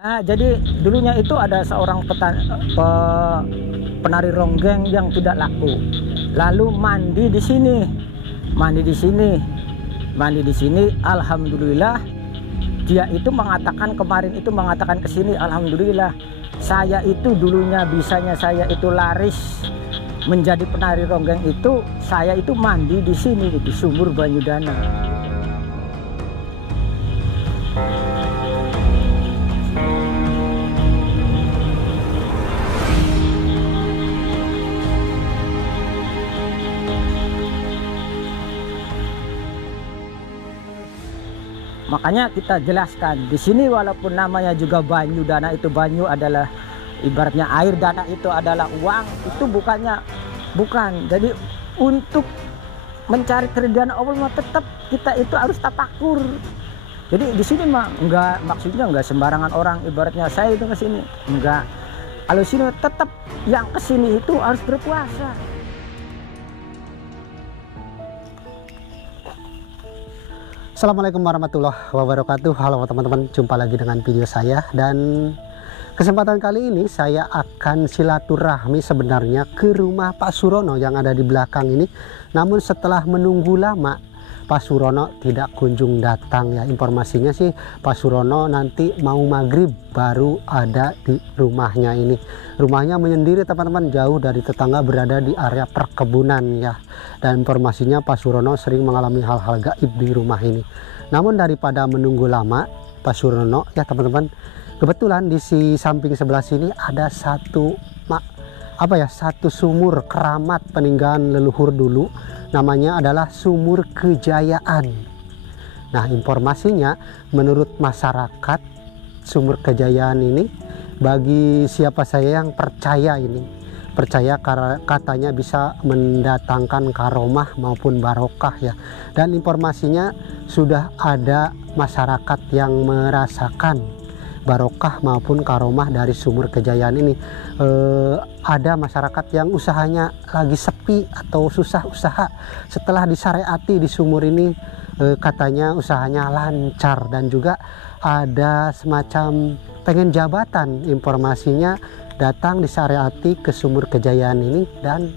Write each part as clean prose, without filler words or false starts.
Nah, jadi dulunya itu ada seorang penari ronggeng yang tidak laku. Lalu mandi di sini, mandi di sini, mandi di sini. Alhamdulillah, dia itu mengatakan kemarin itu mengatakan ke sini, alhamdulillah, saya itu dulunya bisanya saya itu laris menjadi penari ronggeng itu, saya itu mandi di sini di Sumur Banyudana. Makanya kita jelaskan di sini walaupun namanya juga Banyudana, itu banyu adalah ibaratnya air, dana itu adalah uang, itu bukan. Jadi untuk mencari keridhaan Allah tetap kita itu harus tafakur. Jadi di sini mah enggak, maksudnya enggak sembarangan orang ibaratnya saya itu ke sini. Enggak. Kalau sini tetap yang ke sini itu harus berpuasa. Assalamualaikum warahmatullahi wabarakatuh. Halo teman-teman, jumpa lagi dengan video saya. Dan kesempatan kali ini saya akan silaturahmi sebenarnya ke rumah Pak Surono yang ada di belakang ini. Namun setelah menunggu lama, Pak Surono tidak kunjung datang ya. Informasinya sih Pak Surono nanti mau maghrib baru ada di rumahnya ini. Rumahnya menyendiri teman-teman, jauh dari tetangga, berada di area perkebunan ya. Dan informasinya Pak Surono sering mengalami hal-hal gaib di rumah ini. Namun daripada menunggu lama Pak Surono ya teman-teman, kebetulan di samping sebelah sini ada satu sumur keramat peninggalan leluhur dulu, namanya adalah Sumur Kejayaan. Nah, informasinya menurut masyarakat Sumur Kejayaan ini, bagi siapa saya yang percaya katanya bisa mendatangkan karomah maupun barokah ya. Dan informasinya sudah ada masyarakat yang merasakan barokah maupun karomah dari Sumur Kejayaan ini. Ada masyarakat yang usahanya lagi sepi atau susah usaha, setelah disyariati di sumur ini katanya usahanya lancar, dan juga ada semacam pengen jabatan, informasinya datang disyariati ke Sumur Kejayaan ini dan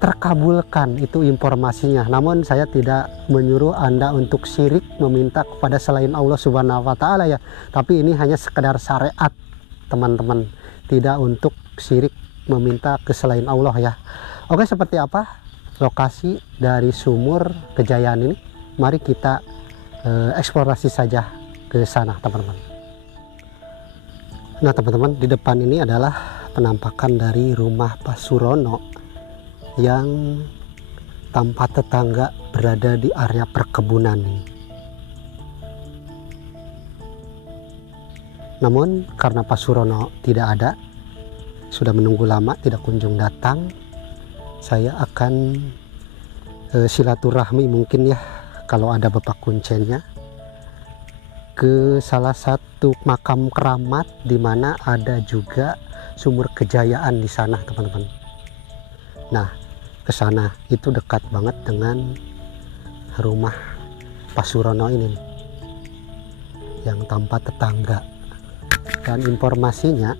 terkabulkan, itu informasinya. Namun saya tidak menyuruh Anda untuk syirik meminta kepada selain Allah Subhanahu wa taala ya, tapi ini hanya sekedar syariat teman-teman, tidak untuk syirik meminta ke selain Allah ya. Oke, seperti apa lokasi dari Sumur Kejayaan ini? Mari kita eksplorasi saja ke sana teman-teman. Nah teman-teman, di depan ini adalah penampakan dari rumah Pak Surono yang tanpa tetangga, berada di area perkebunan ini. Namun karena Pak Surono tidak ada, sudah menunggu lama tidak kunjung datang, saya akan silaturahmi mungkin ya, kalau ada Bapak Kuncennya, ke salah satu makam keramat di mana ada juga Sumur Kejayaan di sana teman-teman. Nah, ke sana itu dekat banget dengan rumah Pak Surono ini nih, yang tanpa tetangga. Dan informasinya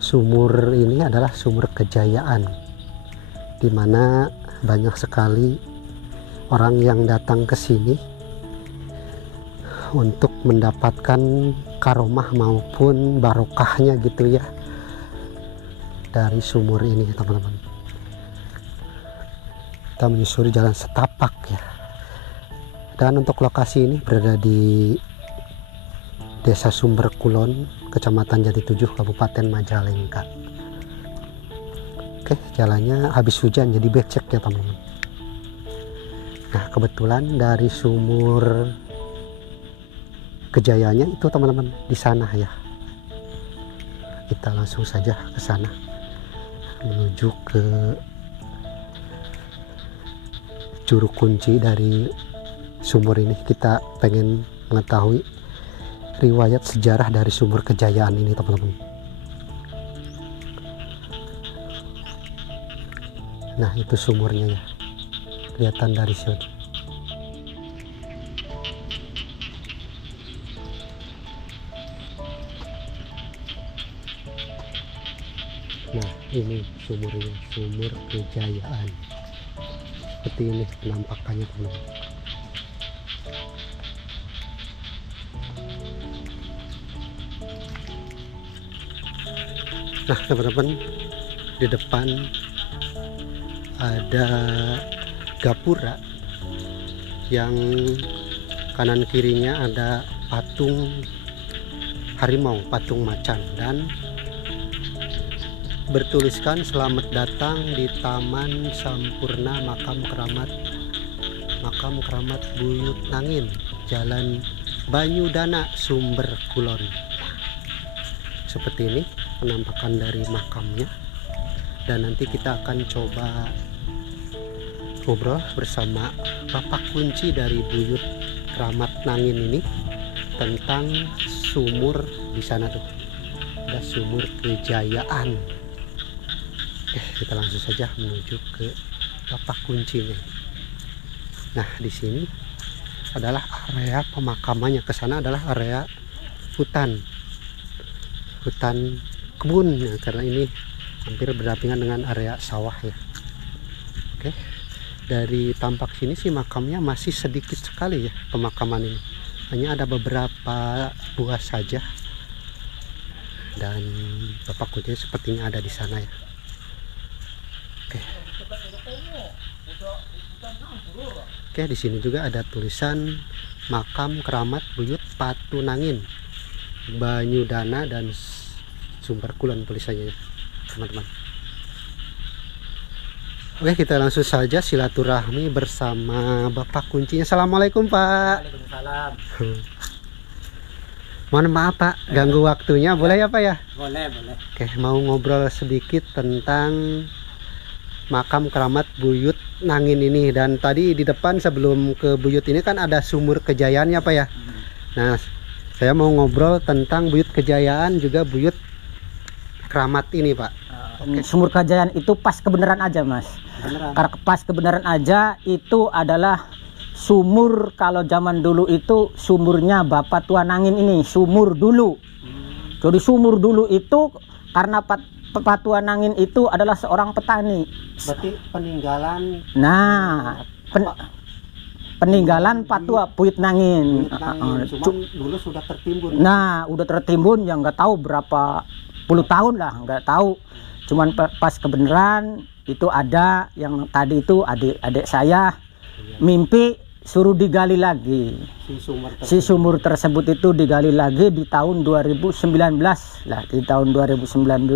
sumur ini adalah Sumur Kejayaan, di mana banyak sekali orang yang datang ke sini untuk mendapatkan karomah maupun barokahnya gitu ya, dari sumur ini teman-teman. Kita menyusuri jalan setapak ya. Dan untuk lokasi ini berada di Desa Sumber Kulon, Kecamatan Jati 7, Kabupaten Majalengka. Oke, jalannya habis hujan jadi becek ya teman-teman. Nah, kebetulan dari Sumur Kejayaannya itu teman-teman di sana ya. Kita langsung saja ke sana menuju ke juru kunci dari sumur ini. Kita pengen mengetahui riwayat sejarah dari Sumur Kejayaan ini teman-teman. Nah, itu sumurnya ya, kelihatan dari sini. Nah, ini sumurnya, Sumur Kejayaan. Seperti ini penampakannya, teman-teman. Nah, teman-teman, di depan ada gapura yang kanan kirinya ada patung harimau, patung macan, dan bertuliskan selamat datang di Taman Sampurna Makam Keramat Buyut Nangin, Jalan Banyudana, Sumber Kulon. Seperti ini penampakan dari makamnya, dan nanti kita akan coba ngobrol bersama Bapak Kunci dari Buyut Keramat Nangin ini tentang sumur. Di sana tuh ada Sumur Kejayaan. Oke, kita langsung saja menuju ke Bapak Kuncinya. Nah, di sini adalah area pemakamannya. Ke sana adalah area hutan kebun ya, karena ini hampir berdampingan dengan area sawah ya. Oke, dari tampak sini sih makamnya masih sedikit sekali ya pemakaman ini, hanya ada beberapa buah saja, dan Bapak Kunci sepertinya ada di sana ya. Oke, di sini juga ada tulisan Makam Keramat Buyut Patunangin, Banyudana dan Sumber Kulon tulisannya, teman-teman. Oke, kita langsung saja silaturahmi bersama Bapak Kuncinya. Assalamualaikum, Pak. Waalaikumsalam. Mohon maaf, Pak, ganggu waktunya. Boleh ya, Pak ya? Boleh. Oke, mau ngobrol sedikit tentang Makam Keramat Buyut Nangin ini. Dan tadi di depan sebelum ke Buyut ini kan ada Sumur Kejayaan ya, Pak ya. Nah, saya mau ngobrol tentang Buyut Kejayaan juga Buyut Keramat ini, Pak. Oke. Sumur Kejayaan itu pas kebenaran aja, Mas. Beneran. Karena pas kebenaran aja itu adalah sumur. Kalau zaman dulu itu sumurnya Bapak Tua Nangin ini, sumur dulu. Jadi sumur dulu itu karena Bapak Tua Nangin itu adalah seorang petani. Berarti peninggalan. Nah, peninggalan Pak Tua Buyut Nangin. Cuman dulu sudah tertimbun. Nah, udah tertimbun yang nggak tahu berapa puluh tahun lah, nggak tahu. Cuman pas kebenaran itu ada yang tadi itu adik saya mimpi suruh digali lagi. Si sumur tersebut itu digali lagi di tahun 2019 lah. Di tahun 2019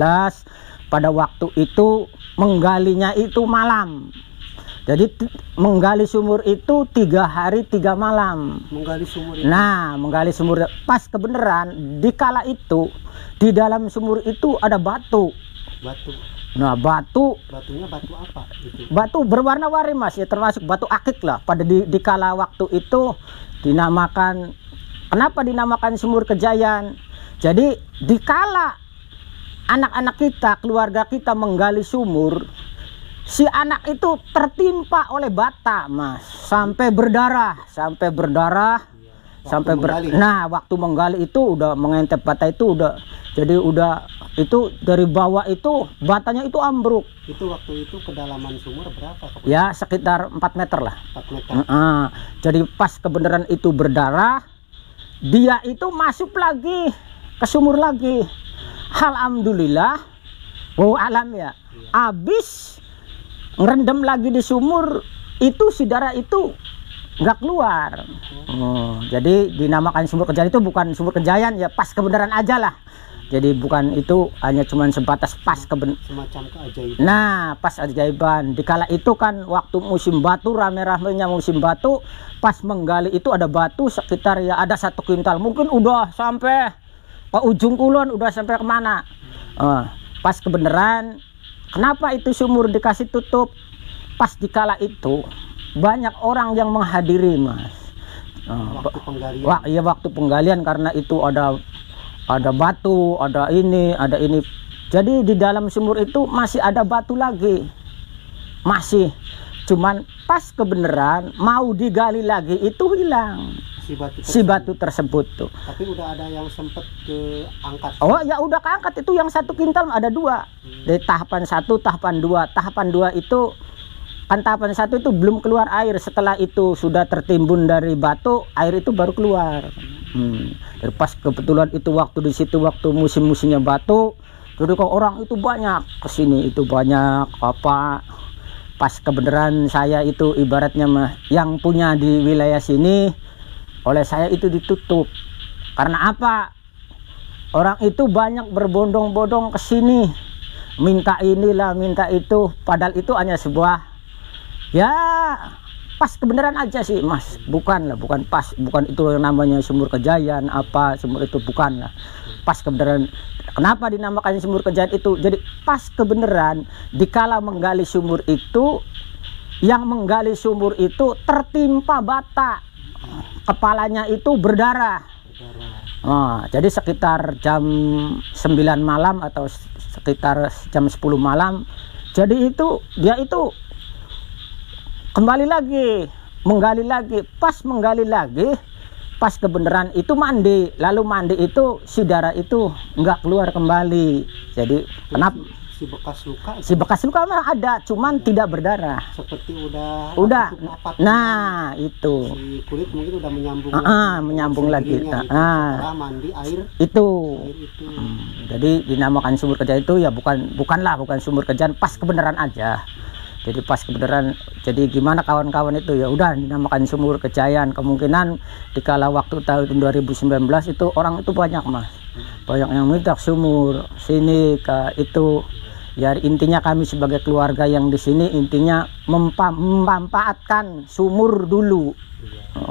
pada waktu itu menggalinya itu malam. Jadi menggali sumur itu 3 hari 3 malam. Menggali sumur itu. Nah, menggali sumur pas kebenaran di kala itu di dalam sumur itu ada batu. Nah, batunya batu apa itu? Batu berwarna-warni, Mas, ya, termasuk batu akik lah. Pada di kala waktu itu dinamakan, kenapa dinamakan Sumur Kejayaan? Jadi di kala anak-anak kita, keluarga kita menggali sumur, si anak itu tertimpa oleh bata, Mas, sampai berdarah. Nah, waktu menggali itu udah mengintip bata itu udah, jadi udah itu dari bawah itu batanya itu ambruk. Itu waktu itu kedalaman sumur berapa? Ya, sekitar 4 meter lah. 4 meter. Jadi pas kebenaran itu berdarah, dia itu masuk lagi ke sumur lagi. Alhamdulillah, alam ya. Habis ngerendam lagi di sumur itu, si darah itu nggak keluar. Jadi dinamakan Sumur Kejayaan itu bukan Sumur Kejayaan ya, pas kebenaran aja lah. Jadi bukan itu, hanya cuman sebatas pas semacam keajaiban. Nah, pas ajaiban. Dikala itu kan waktu musim batu, rame-ramenya musim batu, pas menggali itu ada batu sekitar ya ada 1 kuintal. Mungkin udah sampai ke ujung kulon, udah sampai kemana. Pas kebenaran, kenapa itu sumur dikasih tutup? Pas dikala itu banyak orang yang menghadiri, Mas. Waktu penggalian. Iya, waktu penggalian, karena itu ada batu, ada ini. Jadi di dalam sumur itu masih ada batu lagi. Masih. Cuman pas kebenaran mau digali lagi itu hilang. si batu tersebut tuh. Tapi udah ada yang sempat keangkat. Oh ya udah keangkat itu yang 1 kintal ada 2. Dari tahapan 1, tahapan 2. Tahapan 2 itu kan tahapan 1 itu belum keluar air. Setelah itu sudah tertimbun dari batu, air itu baru keluar. Dan pas kebetulan itu waktu di situ waktu musim-musimnya batu, jadi kok orang itu banyak kesini, itu banyak apa. Pas kebenaran saya itu ibaratnya mah yang punya di wilayah sini oleh saya itu ditutup. Karena apa? Orang itu banyak berbondong-bondong ke sini, minta inilah, minta itu, padahal itu hanya sebuah ya pas kebenaran aja sih Mas, bukan pas, bukan itu yang namanya Sumur Kejayaan apa sumur itu, bukan lah. Pas kebenaran. Kenapa dinamakan Sumur Kejayaan itu? Jadi pas kebenaran dikala menggali sumur itu, yang menggali sumur itu tertimpa bata, kepalanya itu berdarah. Nah, jadi sekitar jam 9 malam atau sekitar jam 10 malam, jadi itu dia itu kembali lagi menggali lagi. Pas menggali lagi, pas kebenaran itu mandi, lalu mandi itu si darah itu nggak keluar kembali. Jadi kenapa si bekas luka mah ada, cuman tidak berdarah, seperti udah nah itu si kulit mungkin udah menyambung lagi gitu. Setelah mandi air itu. Jadi dinamakan Sumur Kejayaan itu ya bukan Sumur Kejayaan, pas kebenaran aja. Jadi pas kebenaran, jadi gimana kawan-kawan itu ya udah dinamakan Sumur Kejayaan. Kemungkinan dikala waktu tahun 2019 itu orang itu banyak Mas, banyak yang minta sumur sini ke itu. Ya intinya kami sebagai keluarga yang di sini intinya memanfaatkan sumur dulu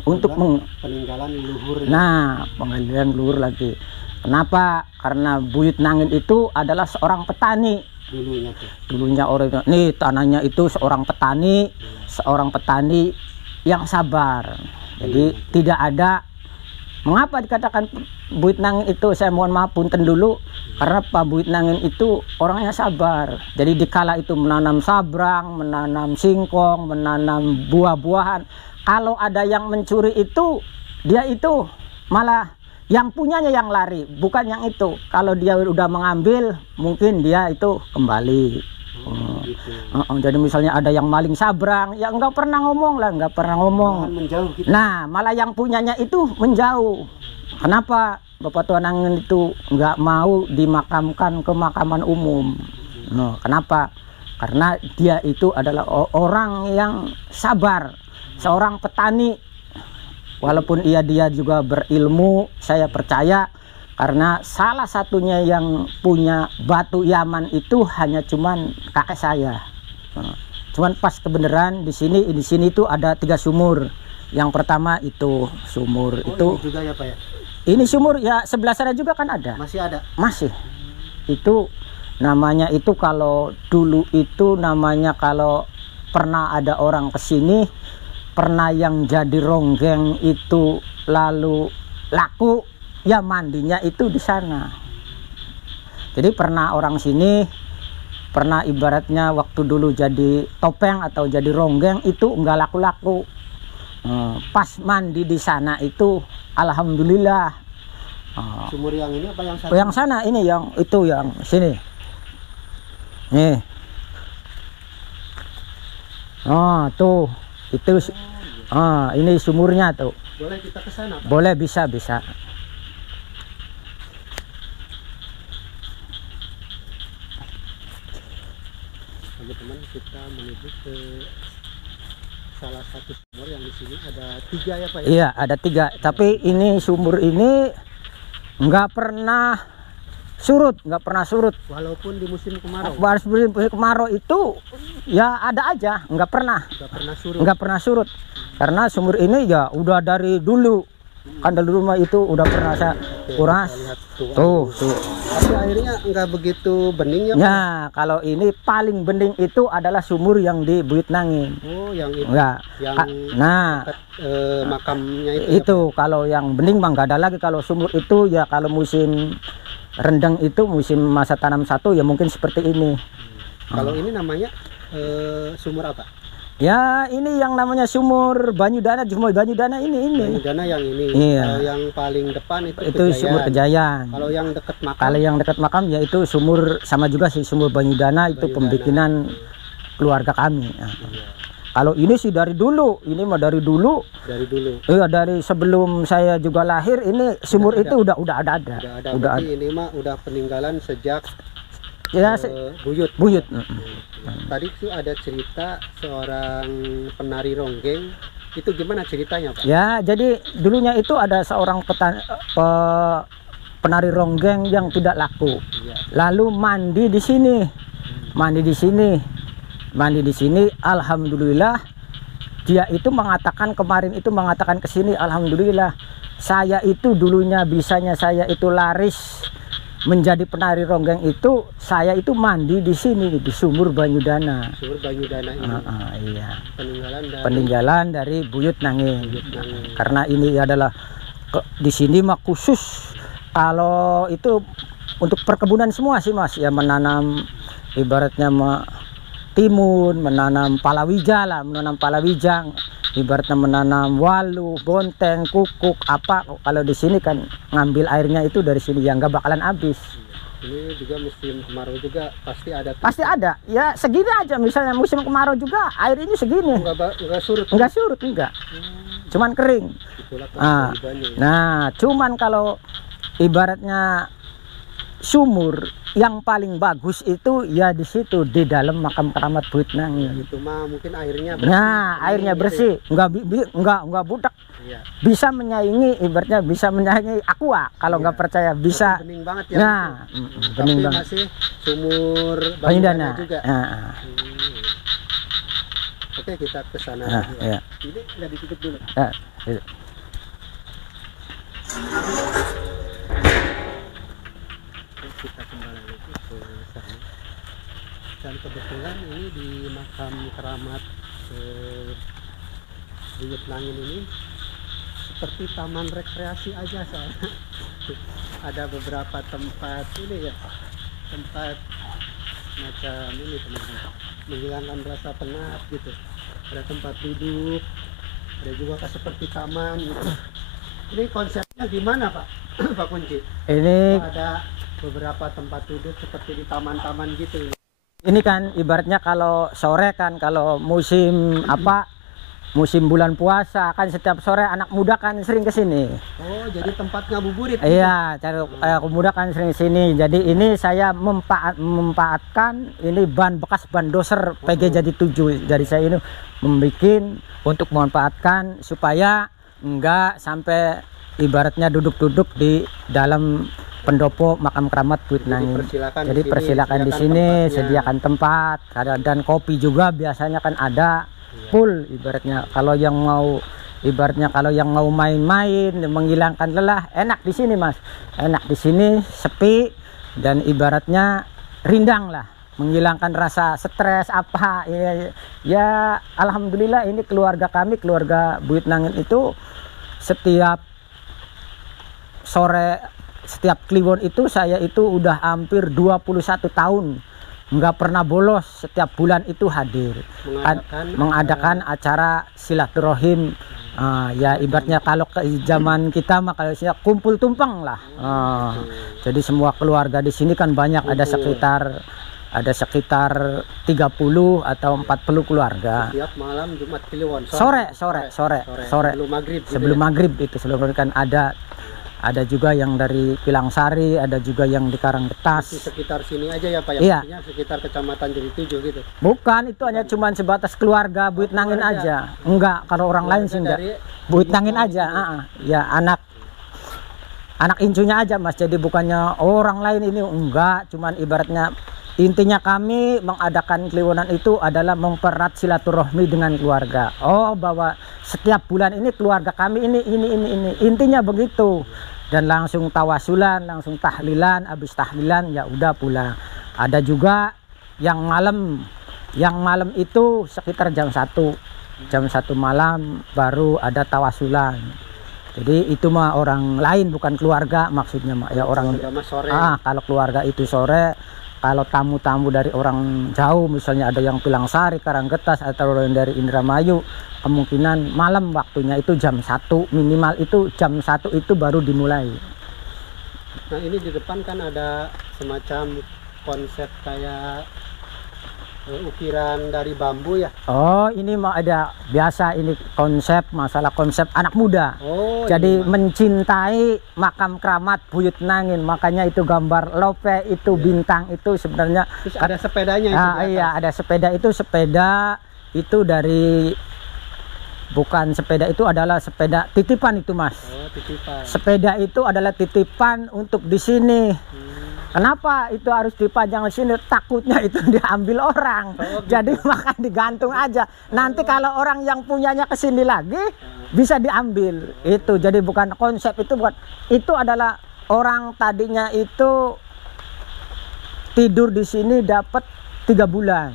untuk peninggalan leluhur. Nah, peninggalan leluhur lagi. Kenapa? Karena Buyut Nangin itu adalah seorang petani. Dulunya orang nih tanahnya itu seorang petani yang sabar. Jadi tidak ada. Mengapa dikatakan Buyut Nangin itu, saya mohon maaf punten dulu, karena Pak Buyut Nangin itu orangnya sabar. Jadi dikala itu menanam sabrang, menanam singkong, menanam buah-buahan, kalau ada yang mencuri itu, dia itu malah yang punyanya yang lari, bukan yang itu. Kalau dia udah mengambil, mungkin dia itu kembali. Jadi misalnya ada yang maling sabrang, ya nggak pernah ngomong. Menjauh gitu. Nah, malah yang punyanya itu menjauh. Kenapa Bapak Tuan Nangin itu nggak mau dimakamkan ke makaman umum? Nah, kenapa? Karena dia itu adalah orang yang sabar, seorang petani. Walaupun dia juga berilmu, saya percaya, karena salah satunya yang punya batu Yaman itu hanya cuman kakek saya. Cuman pas kebenaran di sini itu ada 3 sumur. Yang pertama itu sumur itu. Ini juga ya Pak ya? Ini sumur ya, sebelah sana juga kan ada. Masih ada. Masih. Itu namanya itu kalau dulu itu namanya, kalau pernah ada orang kesini, pernah yang jadi ronggeng itu lalu laku, ya mandinya itu di sana. Jadi pernah orang sini, pernah ibaratnya waktu dulu jadi topeng atau jadi ronggeng itu enggak laku-laku. Pas mandi di sana itu alhamdulillah. Sumur yang ini apa yang sana? Yang sana ini, yang itu, yang sini. Nih. Oh, tuh. Itu ini sumurnya tuh. Boleh kita ke sana, Pak? Boleh, bisa. Teman-teman, kita menuju ke salah satu sumur yang di sini ada 3 ya Pak ya? Iya, ada 3. Tapi ini sumur ini nggak pernah surut. Walaupun di musim kemarau. Musim kemarau itu ya ada aja, nggak pernah surut. Karena sumur ini ya udah dari dulu. Kan dari rumah itu udah pernah saya kuras. Tuh. Tapi airnya nggak begitu bening ya Pak? Ya, kalau ini paling bening itu adalah sumur yang di Buyut Nangin. Oh, yang itu. Enggak. Makamnya itu. Itu ya, kalau yang bening mah nggak ada lagi. Kalau sumur itu ya kalau musim rendang itu, musim masa tanam 1 ya mungkin seperti ini. Kalau ini namanya sumur apa? Ya, ini yang namanya sumur Banyudana, sumur Banyudana ini. Banyudana yang ini. Iya. Kalau yang paling depan itu Kejayaan. Sumur Kejayaan. Kalau yang dekat makam. Kalau yang dekat makam ya itu sumur, sama juga sih, sumur Banyudana itu pembikinan keluarga kami. Nah. Iya. Kalau ini sih dari dulu, ini mah dari dulu. Dari dulu. Iya, dari sebelum saya juga lahir ini sumur itu udah ada. Udah ada. Ini mah udah peninggalan sejak ya buyut. Tadi tuh ada cerita seorang penari ronggeng, itu gimana ceritanya, Pak? Ya, jadi dulunya itu ada seorang penari ronggeng yang tidak laku. Iya. Lalu mandi di sini. Alhamdulillah dia itu mengatakan ke sini, alhamdulillah saya itu dulunya bisanya saya itu laris menjadi penari ronggeng itu, saya itu mandi di sini di sumur Banyudana. Sumur Banyudana ini. Iya. Peninggalan dari Buyut Nangin. Karena ini adalah di sini mah khusus kalau itu untuk perkebunan semua sih Mas, ya menanam ibaratnya timun, menanam palawija, ibaratnya menanam walu, bonteng, kukuk, apa. Kalau di sini kan ngambil airnya itu dari sini yang nggak bakalan habis. Ini juga musim kemarau juga pasti ada. Pasti ada. Ya segini aja, misalnya musim kemarau juga air ini segini. Enggak surut. Enggak. Cuman kering. Nah, cuman kalau ibaratnya sumur yang paling bagus itu ya di situ di dalam makam keramat Buyut Nangin. Itu mah mungkin airnya bersih. Nah, airnya bersih, enggak budak. Iya. Bisa menyaingi, ibaratnya bisa menyaingi aqua. Kalau nggak percaya bisa. Bening banget ya. Nah, bening banget. Masih sumur Banyudana juga. Oke, kita ke sana. Iya. Ini nggak ditutup dulu. Iya. Kita kembali lagi ke sana. Dan kebetulan ini di makam keramat Buyut Nangin ini seperti taman rekreasi aja soalnya. Ada beberapa tempat ini ya, tempat macam ini teman-teman, menghilangkan rasa penat gitu. Ada tempat duduk, ada juga seperti taman gitu. Ini konsepnya gimana Pak? Pak Kunci? Ini ada beberapa tempat duduk seperti di taman-taman gitu. Ini kan ibaratnya kalau sore kan, kalau musim musim bulan puasa kan setiap sore anak muda kan sering ke sini. Oh, jadi tempat ngabuburit. Iya, cari anak muda kan sering ke sini. Jadi ini saya memanfaatkan ini bekas ban doser PG jadi 7. Jadi saya ini membuat untuk memanfaatkan supaya enggak sampai ibaratnya duduk-duduk di dalam pendopo makam keramat Buyut Nangin. Jadi persilakan di sini, sediakan tempat, dan kopi juga biasanya kan ada full ibaratnya. Kalau yang mau main-main, menghilangkan lelah, enak di sini Mas. Enak di sini, sepi dan ibaratnya rindang lah, menghilangkan rasa stres apa. Ya alhamdulillah ini keluarga kami, keluarga Buyut Nangin itu setiap sore, setiap kliwon itu saya itu udah hampir 21 tahun nggak pernah bolos, setiap bulan itu hadir mengadakan acara silaturahim. Ya ibaratnya kalau ke zaman kita mah kalau kumpul tumpeng lah. Jadi semua keluarga di sini kan banyak, ada sekitar 30 atau 40 keluarga. Setiap malam Jumat Kliwon. Sore. Sebelum maghrib itu kan ada juga yang dari Pilangsari, ada juga yang di Karanggetas. Sekitar sini aja ya Pak ya? Iya. Sekitar kecamatan Jeli 7 gitu. Bukan, itu hanya cuman sebatas keluarga Buyut Nangin aja. Enggak, kalau orang lain sih enggak. Buyut Nangin aja. Ya anak incunya aja Mas. Jadi bukannya orang lain ini enggak, cuman ibaratnya intinya kami mengadakan kliwonan itu adalah mempererat silaturahmi dengan keluarga. Bahwa setiap bulan ini keluarga kami ini intinya begitu. Dan langsung tawasulan, langsung tahlilan, habis tahlilan ya udah pulang. Ada juga yang malam itu sekitar jam 1 malam baru ada tawasulan. Jadi itu mah orang lain, bukan keluarga maksudnya ya orang. Sore. Kalau keluarga itu sore, kalau tamu-tamu dari orang jauh, misalnya ada yang Pilangsari, Karanggetas, atau yang dari Indramayu, kemungkinan malam waktunya itu jam 1 minimal, itu jam 1 itu baru dimulai. Nah ini di depan kan ada semacam konsep kayak ukiran dari bambu ya. Oh, ini mah ada biasa, ini masalah konsep anak muda. Oh, jadi mencintai makam keramat Buyut Nangin, makanya itu gambar lope itu bintang itu sebenarnya. Terus ada sepedanya itu. Iya, ada sepeda itu dari, bukan sepeda, itu adalah sepeda titipan itu, Mas. Oh, titipan. Sepeda itu adalah titipan untuk di sini. Kenapa itu harus dipajang di sini? Takutnya itu diambil orang. Oh, gitu. Jadi maka digantung aja. Nanti kalau orang yang punyanya ke sini lagi bisa diambil. Itu jadi bukan konsep, itu bukan. Itu adalah orang tadinya itu tidur di sini dapat 3 bulan.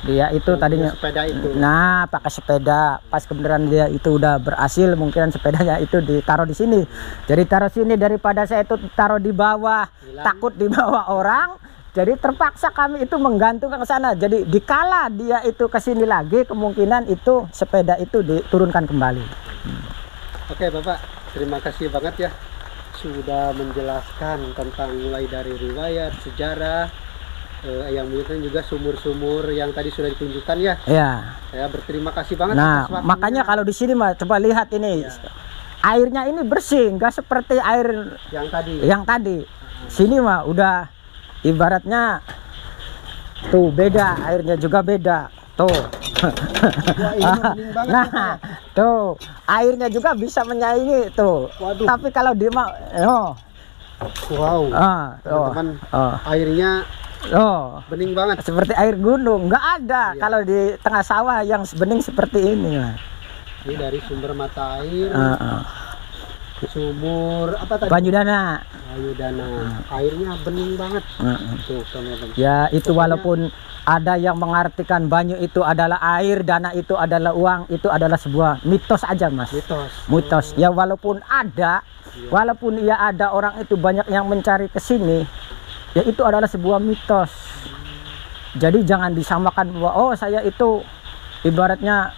Dia itu tadinya sepeda itu. Nah, pakai sepeda. Pas kebenaran dia itu udah berhasil, mungkin sepedanya itu ditaruh di sini. Jadi taruh sini, daripada saya itu taruh di bawah, takut dibawa orang. Jadi terpaksa kami itu menggantungkan ke sana. Jadi dikala dia itu ke sini lagi, kemungkinan itu sepeda itu diturunkan kembali. Oke, Bapak, terima kasih banget ya sudah menjelaskan tentang mulai dari riwayat, sejarah, yang menunjukkan juga sumur-sumur yang tadi sudah ditunjukkan ya. Iya. Saya berterima kasih banget. Nah, makanya kalau di sini mah coba lihat ini. Ya. Airnya ini bersih, nggak seperti air yang tadi. Sini mah udah ibaratnya tuh beda, airnya juga beda. Tuh. Nah, tuh airnya juga bisa menyaingi tuh. Waduh. Tapi kalau di mah wow. Teman-teman, airnya bening banget, seperti air gunung, nggak ada. Iya. Kalau di tengah sawah yang bening seperti ini. Ini dari sumber mata air, sumur apa tadi? Banyudana. Airnya bening banget. Tuh, teman-teman. Ya itu walaupun ada yang mengartikan Banyu itu adalah air, Dana itu adalah uang, itu adalah sebuah mitos aja, Mas. Mitos. Ya walaupun ada, walaupun ya ada orang itu banyak yang mencari ke sini. Ya itu adalah sebuah mitos. Jadi jangan disamakan bahwa oh saya itu ibaratnya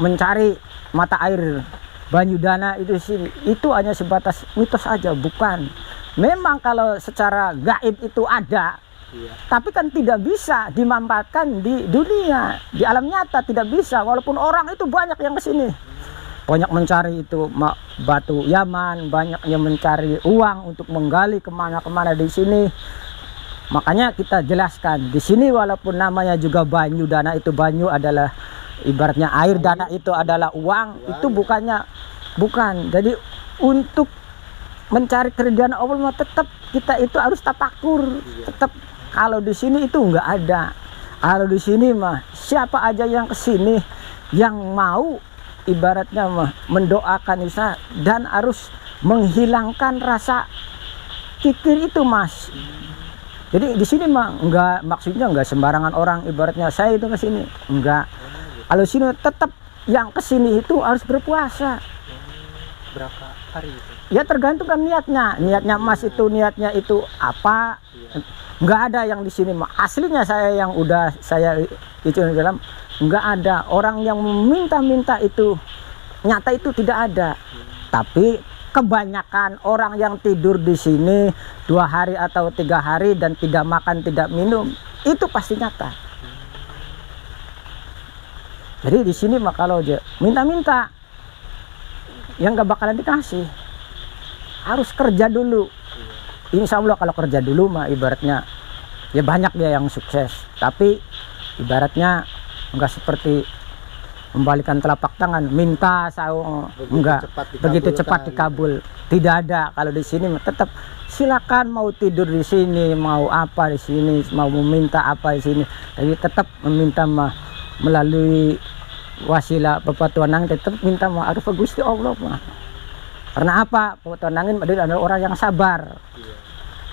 mencari mata air Banyudana itu sini. Itu hanya sebatas mitos aja, bukan. Memang kalau secara gaib itu ada, tapi kan tidak bisa dimanfaatkan di dunia, di alam nyata tidak bisa. Walaupun orang itu banyak yang ke sini. Banyak mencari itu batu Yaman, banyak yang mencari uang untuk menggali kemana-kemana di sini. Makanya kita jelaskan di sini walaupun namanya juga Banyu Dana, itu Banyu adalah ibaratnya air, Dana itu adalah uang, itu bukan. Jadi untuk mencari keridhaan Allah tetap kita itu harus tafakur. Tetap kalau di sini itu enggak ada. Kalau di sini mah siapa aja yang ke sini yang mau ibaratnya mah mendoakan Isa dan harus menghilangkan rasa kikir itu, Mas. Jadi di sini mah enggak, maksudnya enggak sembarangan orang ibaratnya saya itu ke sini. Enggak. Kalau sini tetap yang ke sini itu harus berpuasa. Berapa hari itu? Ya tergantung kan niatnya. Niatnya Mas itu niatnya itu apa? Enggak ada yang di sini mah. Aslinya saya yang udah saya itu di dalam enggak ada orang yang meminta-minta itu. Nyata itu tidak ada. Tapi kebanyakan orang yang tidur di sini 2 hari atau 3 hari dan tidak makan tidak minum itu pasti nyata. Jadi di sini mah kalau aja minta-minta yang gak bakalan dikasih, harus kerja dulu. Insya Allah kalau kerja dulu mah ibaratnya ya banyak dia yang sukses, tapi ibaratnya enggak seperti membalikan telapak tangan minta saung, enggak begitu cepat dikabul. Tidak ada. Kalau di sini tetap silakan mau tidur di sini, mau apa di sini, mau meminta apa di sini. Jadi tetap meminta melalui wasilah Bapak Tuan Nangin, tetap minta harus Gusti Allah mah. Karena apa? Bapak Tuan Nangin adalah orang yang sabar.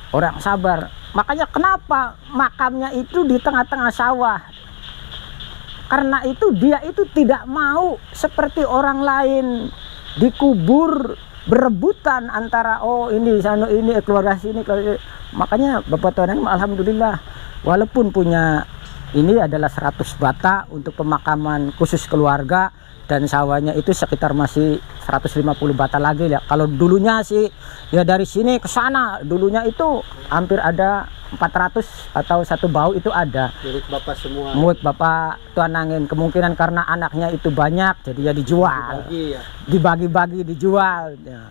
Orang sabar. Makanya kenapa makamnya itu di tengah-tengah sawah? Karena itu dia itu tidak mau seperti orang lain dikubur berebutan antara oh ini sana ini keluarga sini makanya Bapak Tuanan alhamdulillah walaupun punya ini adalah 100 bata untuk pemakaman khusus keluarga dan sawahnya itu sekitar masih 150 bata lagi ya. Kalau dulunya sih ya dari sini ke sana dulunya itu hampir ada 400 atau satu bau itu ada. Milik Bapak semua. Milik Bapak Tuanangin, kemungkinan karena anaknya itu banyak jadi ya dijual. Dibagi-bagi dijual ya.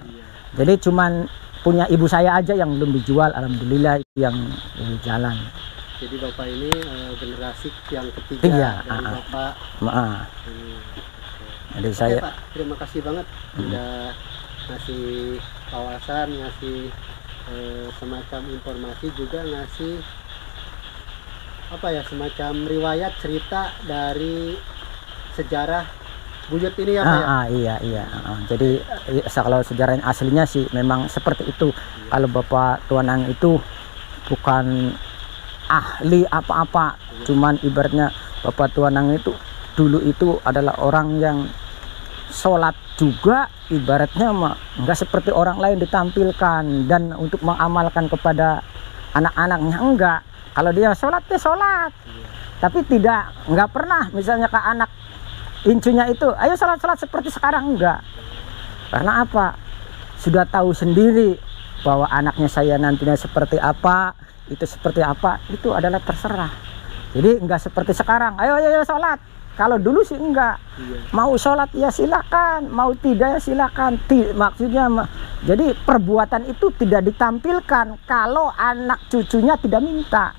Jadi cuman punya ibu saya aja yang belum dijual, alhamdulillah yang jalan. Jadi Bapak ini generasi yang ketiga dari Bapak. Jadi saya Pak, terima kasih banget udah ngasih wawasan, ngasih semacam informasi juga ngasih apa ya semacam riwayat cerita dari sejarah buyut ini ya Pak ya? Iya. Jadi kalau sejarah aslinya sih memang seperti itu. Kalau Bapak Tuanang itu bukan ahli apa-apa, cuman ibaratnya Bapak Tuanang itu dulu itu adalah orang yang sholat juga ibaratnya nggak seperti orang lain ditampilkan dan untuk mengamalkan kepada anak-anaknya enggak. Kalau dia sholat dia sholat, tapi nggak pernah misalnya ke anak incunya itu ayo sholat seperti sekarang, enggak. Karena apa? Sudah tahu sendiri bahwa anaknya saya nantinya seperti apa, itu seperti apa, itu adalah terserah. Jadi enggak seperti sekarang ayo sholat. Kalau dulu sih enggak, mau sholat ya silakan, mau tidak ya silakan. Maksudnya jadi perbuatan itu tidak ditampilkan kalau anak cucunya tidak minta.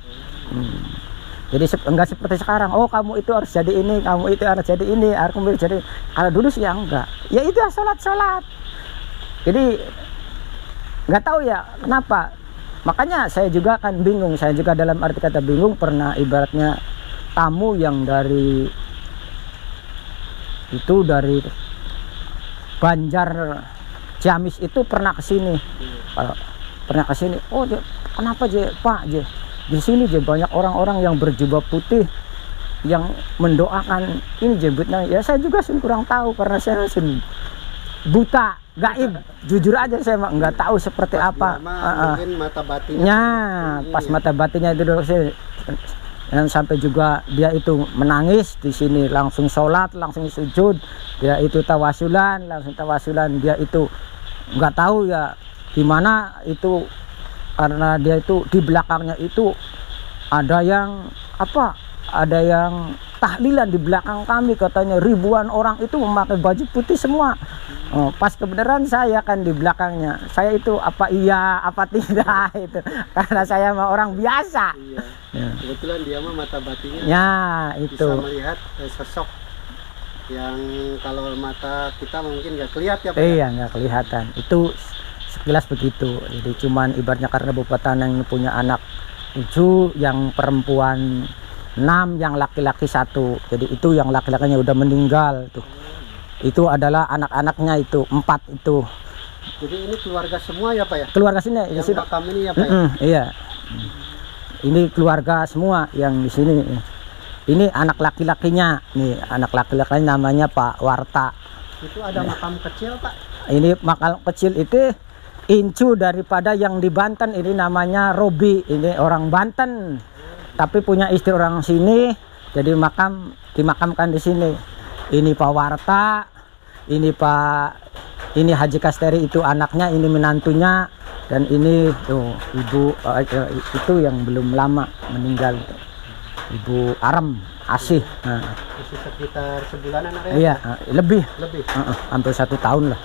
Jadi enggak seperti sekarang, oh kamu itu harus jadi ini, kamu itu harus jadi ini, harus jadi. Kalau dulu sih ya enggak, ya itu ya sholat. Jadi nggak tahu ya kenapa. Makanya saya juga kan bingung, saya juga dalam arti kata bingung pernah ibaratnya tamu yang dari Banjar Ciamis itu pernah ke sini. Oh, kenapa Pak? Di sini banyak orang-orang yang berjubah putih yang mendoakan ini jebutnya. Ya saya juga kurang tahu karena saya buta, gaib. Jujur aja saya nggak tahu seperti apa. Mungkin mata batinnya. Pas mata batinnya itu dan sampai juga dia itu menangis di sini, langsung sholat, langsung sujud, dia itu tawasulan, dia itu nggak tahu ya gimana itu karena dia itu di belakangnya itu ada yang tahlilan di belakang kami, katanya ribuan orang itu memakai baju putih semua. Pas kebenaran saya kan di belakangnya, saya itu apa iya apa tidak itu karena saya mah orang biasa. Ya. Kebetulan dia mah mata batinnya ya itu bisa melihat sosok yang kalau mata kita mungkin nggak kelihatan ya Pak. Iya nggak kelihatan, itu sekilas begitu. Jadi cuman ibaratnya karena Bapak Tuanang punya anak 7, yang perempuan 6, yang laki-laki 1. Jadi itu yang laki-lakinya udah meninggal tuh. Itu adalah anak-anaknya itu 4 itu. Jadi ini keluarga semua ya Pak ya? Keluarga sini. Yang makam ini ya Pak ya? Iya. Ini keluarga semua yang di sini. Ini anak laki-lakinya. Nih anak laki-lakinya namanya Pak Warta. Itu ada makam kecil Pak? Ini makam kecil itu incu daripada yang di Banten, ini namanya Robi. Ini orang Banten. Tapi punya istri orang sini. Jadi dimakamkan di sini. Ini Pak Warta, ini Haji Kasteri itu anaknya, ini menantunya, dan ini tuh ibu itu yang belum lama meninggal, Ibu Aram Asih. Sekitar sebulanan ya? Iya, lebih. Hampir 1 tahun lah.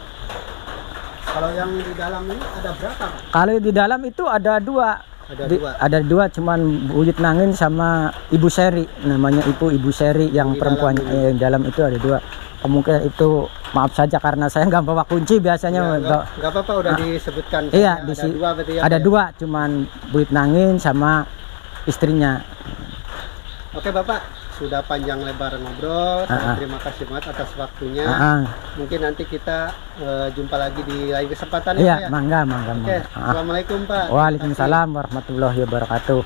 Kalau yang di dalam ini ada berapa Pak? Kalau di dalam itu ada 2. Ada 2, cuman Buyut Nangin sama Ibu Seri, namanya Ibu Seri yang perempuan yang dalam itu ada 2. Kemungkinan itu maaf saja karena saya nggak bawa kunci biasanya. Nggak apa-apa, udah disebutkan. Iya, ada 2 berarti ya. Ada 2, cuman Buyut Nangin sama istrinya. Oke Bapak, sudah panjang lebar ngobrol. Terima kasih banget atas waktunya. Mungkin nanti kita jumpa lagi di lain kesempatan. Iya, ya, mangga. Oke, assalamualaikum Pak. Waalaikumsalam warahmatullahi wabarakatuh.